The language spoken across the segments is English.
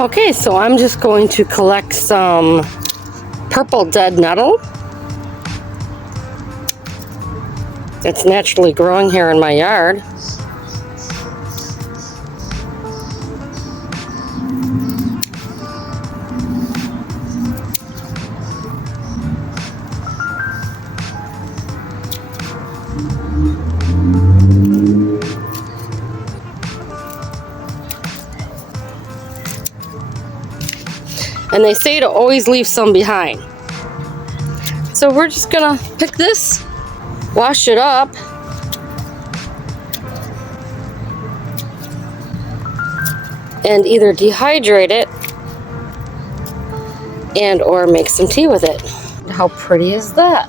Okay, so I'm just going to collect some purple dead nettle that's naturally growing here in my yard. And they say to always leave some behind. So we're just gonna pick this, wash it up, and either dehydrate it and or make some tea with it. How pretty is that?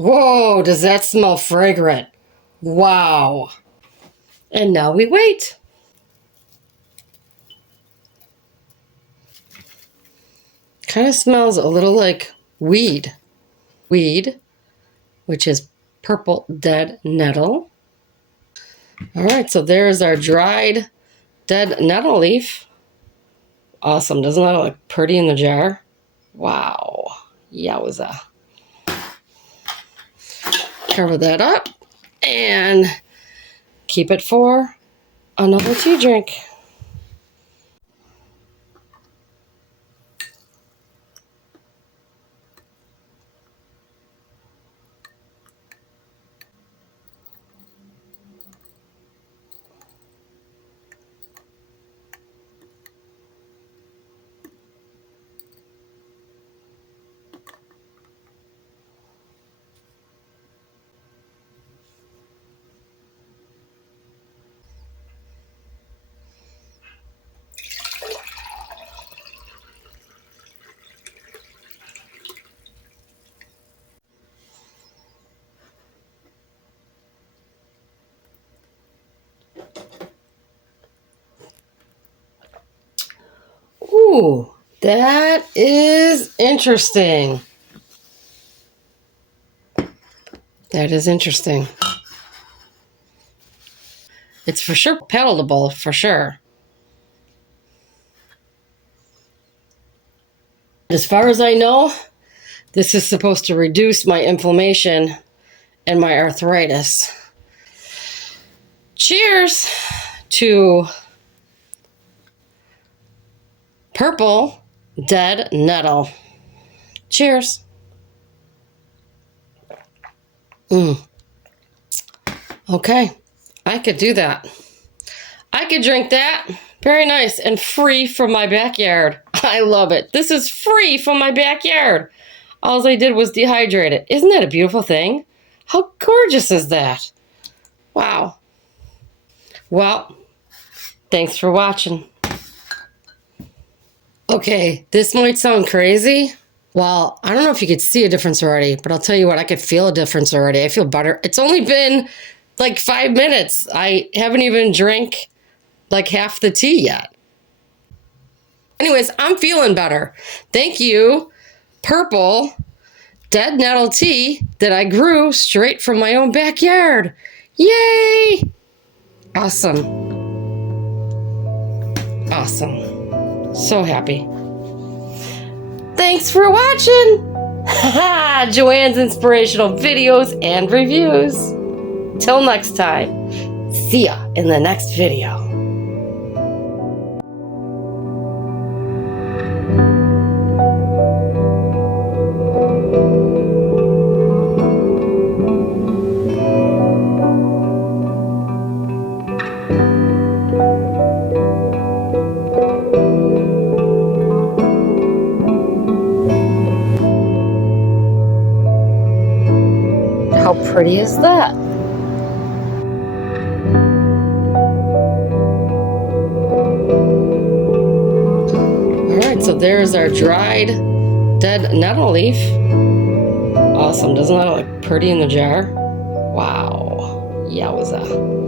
Whoa, does that smell fragrant? Wow. And now we wait. Kind of smells a little like weed. Weed, which is purple dead nettle. All right, so there's our dried dead nettle leaf. Awesome. Doesn't that look pretty in the jar? Wow. Yowza. Cover that up and keep it for another tea drink. Ooh, that is interesting. That is interesting. It's for sure palatable, for sure. As far as I know, this is supposed to reduce my inflammation and my arthritis. Cheers to purple dead nettle. Cheers. Okay, I could do that. I could drink that. Very nice and free from my backyard. I love it. This is free from my backyard. All I did was dehydrate it. Isn't that a beautiful thing? How gorgeous is that? Wow. Well, thanks for watching. Okay, this might sound crazy. Well, I don't know if you could see a difference already, but I'll tell you what, I could feel a difference already. I feel better. It's only been like 5 minutes. I haven't even drank like half the tea yet. Anyways, I'm feeling better. Thank you, purple dead nettle tea that I grew straight from my own backyard. Yay! Awesome. Awesome. So happy. Thanks for watching. JoAnne's inspirational videos and reviews. Till next time. See ya in the next video. How pretty is that? Alright, so there's our dried dead nettle leaf. Awesome. Doesn't that look pretty in the jar? Wow. Yowza.